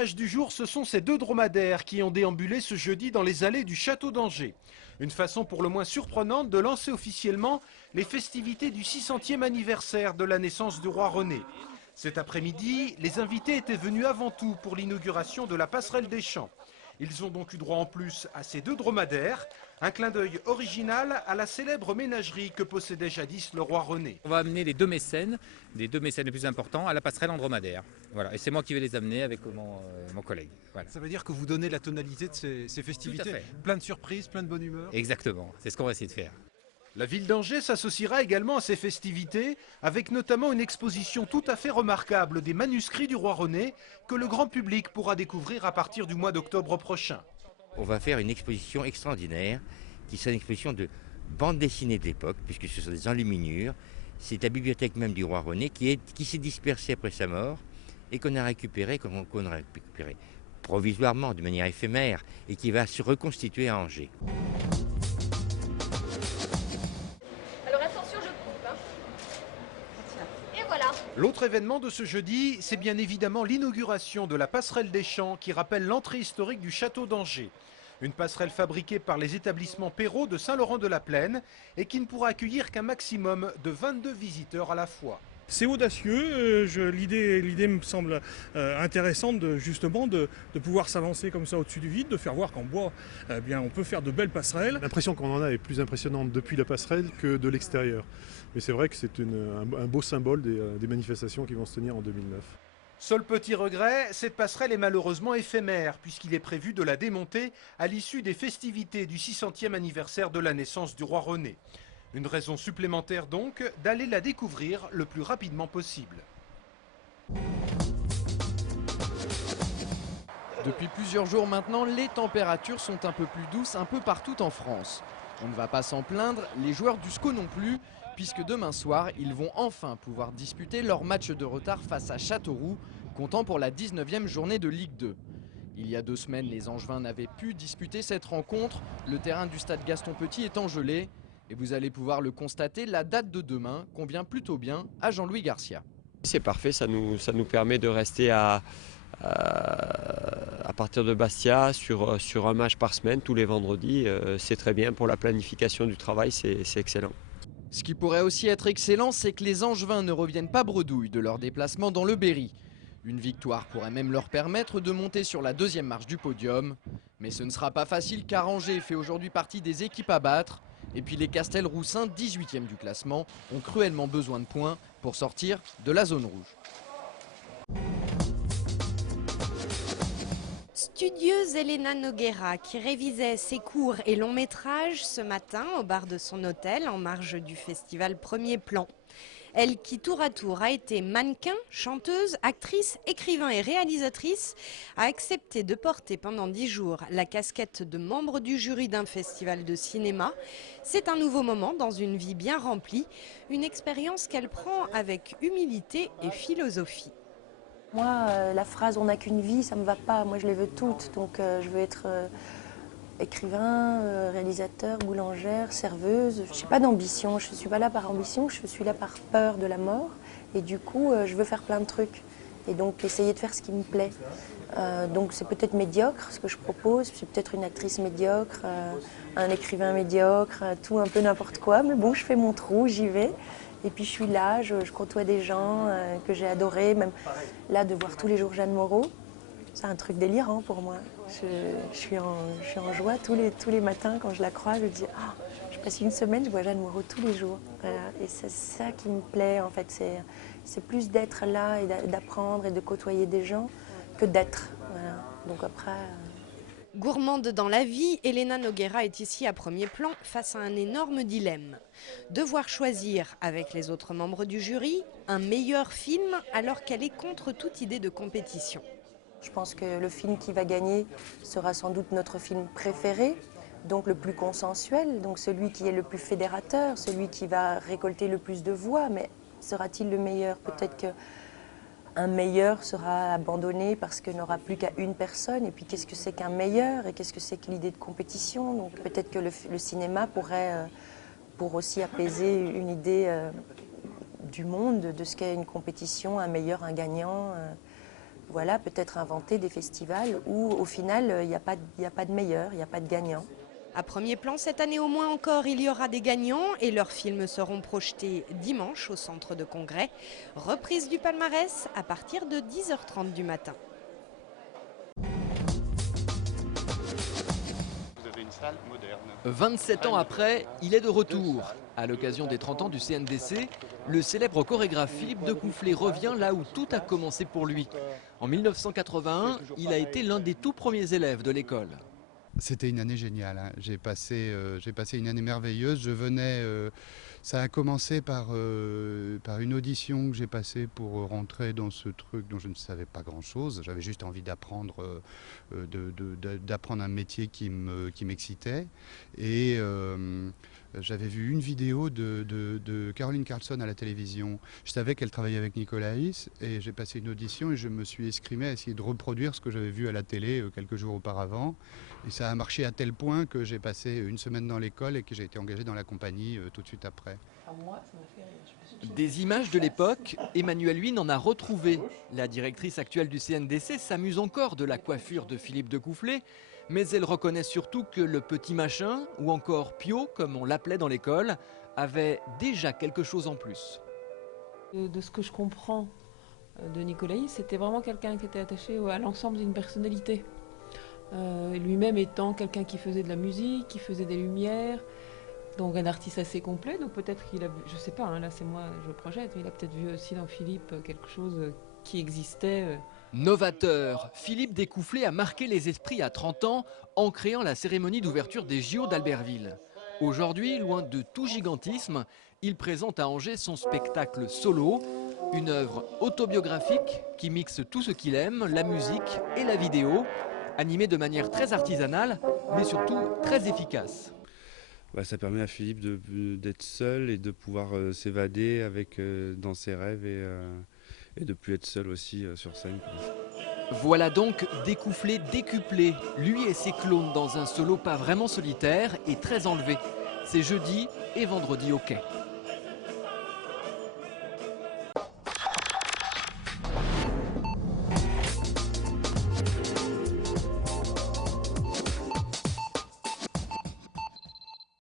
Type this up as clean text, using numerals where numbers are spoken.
L'image du jour, ce sont ces deux dromadaires qui ont déambulé ce jeudi dans les allées du château d'Angers. Une façon pour le moins surprenante de lancer officiellement les festivités du 600e anniversaire de la naissance du roi René. Cet après-midi, les invités étaient venus avant tout pour l'inauguration de la passerelle des Champs. Ils ont donc eu droit en plus à ces deux dromadaires, un clin d'œil original à la célèbre ménagerie que possédait jadis le roi René. On va amener les deux mécènes les plus importants, à la passerelle en dromadaire. Voilà. Et c'est moi qui vais les amener avec mon collègue. Voilà. Ça veut dire que vous donnez la tonalité de ces festivités. Tout à fait. Plein de surprises, plein de bonne humeur. Exactement, c'est ce qu'on va essayer de faire. La ville d'Angers s'associera également à ces festivités, avec notamment une exposition tout à fait remarquable des manuscrits du roi René, que le grand public pourra découvrir à partir du mois d'octobre prochain. On va faire une exposition extraordinaire, qui sera une exposition de bande dessinée de l'époque, puisque ce sont des enluminures. C'est la bibliothèque même du roi René qui s'est dispersée après sa mort et qu'on a récupéré provisoirement, de manière éphémère, et qui va se reconstituer à Angers. Alors attention, je coupe. Hein. Et voilà. L'autre événement de ce jeudi, c'est bien évidemment l'inauguration de la passerelle des Champs qui rappelle l'entrée historique du château d'Angers. Une passerelle fabriquée par les établissements Perrault de Saint-Laurent-de-la-Plaine et qui ne pourra accueillir qu'un maximum de 22 visiteurs à la fois. C'est audacieux, l'idée me semble intéressante justement de pouvoir s'avancer comme ça au-dessus du vide, de faire voir qu'en bois, on peut faire de belles passerelles. L'impression qu'on en a est plus impressionnante depuis la passerelle que de l'extérieur. Mais c'est vrai que c'est un beau symbole des manifestations qui vont se tenir en 2009. Seul petit regret, cette passerelle est malheureusement éphémère puisqu'il est prévu de la démonter à l'issue des festivités du 600e anniversaire de la naissance du roi René. Une raison supplémentaire donc d'aller la découvrir le plus rapidement possible. Depuis plusieurs jours maintenant, les températures sont un peu plus douces un peu partout en France. On ne va pas s'en plaindre, les joueurs du SCO non plus, puisque demain soir, ils vont enfin pouvoir disputer leur match de retard face à Châteauroux, comptant pour la 19e journée de Ligue 2. Il y a 2 semaines, les Angevins n'avaient pu disputer cette rencontre, le terrain du stade Gaston-Petit étant gelé. Et vous allez pouvoir le constater, la date de demain convient plutôt bien à Jean-Louis Garcia. C'est parfait, ça nous permet de rester à partir de Bastia sur un match par semaine tous les vendredis. C'est très bien pour la planification du travail, c'est excellent. Ce qui pourrait aussi être excellent, c'est que les Angevins ne reviennent pas bredouilles de leur déplacement dans le Berry. Une victoire pourrait même leur permettre de monter sur la 2e marche du podium. Mais ce ne sera pas facile car Angers fait aujourd'hui partie des équipes à battre. Et puis les Castelroussins, 18e du classement, ont cruellement besoin de points pour sortir de la zone rouge. Studieuse Elena Noguera qui révisait ses courts et longs métrages ce matin au bar de son hôtel en marge du festival Premier Plan. Elle qui tour à tour a été mannequin, chanteuse, actrice, écrivain et réalisatrice, a accepté de porter pendant 10 jours la casquette de membre du jury d'un festival de cinéma. C'est un nouveau moment dans une vie bien remplie, une expérience qu'elle prend avec humilité et philosophie. Moi, la phrase « on n'a qu'une vie », ça ne me va pas. Moi, je les veux toutes. Donc, je veux être écrivain, réalisateur, boulangère, serveuse. Je n'ai pas d'ambition. Je ne suis pas là par ambition. Je suis là par peur de la mort. Et du coup, je veux faire plein de trucs. Et donc, essayer de faire ce qui me plaît. Donc, c'est peut-être médiocre, ce que je propose. C'est peut-être une actrice médiocre, un écrivain médiocre, tout un peu n'importe quoi. Mais bon, je fais mon trou, j'y vais. Et puis je suis là, je côtoie des gens que j'ai adorés, même là de voir tous les jours Jeanne Moreau, c'est un truc délirant pour moi. Je suis en joie tous les matins quand je la croise, je dis oh, je passe une semaine, je vois Jeanne Moreau tous les jours. Voilà. Et c'est ça qui me plaît en fait, c'est plus d'être là et d'apprendre et de côtoyer des gens que d'être. Voilà. Donc après... Gourmande dans la vie, Elena Noguera est ici à Premier Plan face à un énorme dilemme. Devoir choisir, avec les autres membres du jury, un meilleur film alors qu'elle est contre toute idée de compétition. Je pense que le film qui va gagner sera sans doute notre film préféré, donc le plus consensuel, donc celui qui est le plus fédérateur, celui qui va récolter le plus de voix, mais sera-t-il le meilleur? Peut-être que un meilleur sera abandonné parce qu'il n'aura plus qu'à une personne. Et puis qu'est-ce que c'est qu'un meilleur et qu'est-ce que c'est que l'idée de compétition? Donc peut-être que le cinéma pourrait, pour aussi apaiser une idée du monde, de ce qu'est une compétition, un meilleur, un gagnant. Voilà, peut-être inventer des festivals où au final il n'y a pas de meilleur, il n'y a pas de gagnant. À Premier Plan, cette année au moins encore, il y aura des gagnants et leurs films seront projetés dimanche au centre de congrès. Reprise du palmarès à partir de 10h30 du matin. Vous avez une salle moderne. 27 ans après, il est de retour. À l'occasion des 30 ans du CNDC, le célèbre chorégraphe Philippe Decoufflé revient là où tout a commencé pour lui. En 1981, il a été l'un des tout premiers élèves de l'école. C'était une année géniale, hein. J'ai passé une année merveilleuse. Ça a commencé par une audition que j'ai passée pour rentrer dans ce truc dont je ne savais pas grand-chose. J'avais juste envie d'apprendre un métier qui m'excitait. Et j'avais vu une vidéo de Caroline Carlson à la télévision. Je savais qu'elle travaillait avec Nicolaïs et j'ai passé une audition et je me suis escrimé à essayer de reproduire ce que j'avais vu à la télé quelques jours auparavant. Et ça a marché à tel point que j'ai passé une semaine dans l'école et que j'ai été engagé dans la compagnie tout de suite après. Des images de l'époque, Emmanuelle Huynh en a retrouvé. La directrice actuelle du CNDC s'amuse encore de la coiffure de Philippe Decoufflé, mais elle reconnaît surtout que le petit machin, ou encore Pio, comme on l'appelait dans l'école, avait déjà quelque chose en plus. De ce que je comprends de Nicolaïs, c'était vraiment quelqu'un qui était attaché à l'ensemble d'une personnalité. Lui-même étant quelqu'un qui faisait de la musique, qui faisait des lumières, donc un artiste assez complet. Donc peut-être qu'il a vu, je sais pas, hein, là c'est moi, je projette, mais il a peut-être vu aussi dans Philippe quelque chose qui existait. Novateur, Philippe Decoufflé a marqué les esprits à 30 ans en créant la cérémonie d'ouverture des JO d'Albertville. Aujourd'hui, loin de tout gigantisme, il présente à Angers son spectacle solo, une œuvre autobiographique qui mixe tout ce qu'il aime, la musique et la vidéo, animée de manière très artisanale, mais surtout très efficace. Ça permet à Philippe d'être seul et de pouvoir s'évader dans ses rêves et de plus être seul aussi sur scène. Voilà donc Decoufflé décuplé, lui et ses clones dans un solo pas vraiment solitaire et très enlevé. C'est jeudi et vendredi au Quai.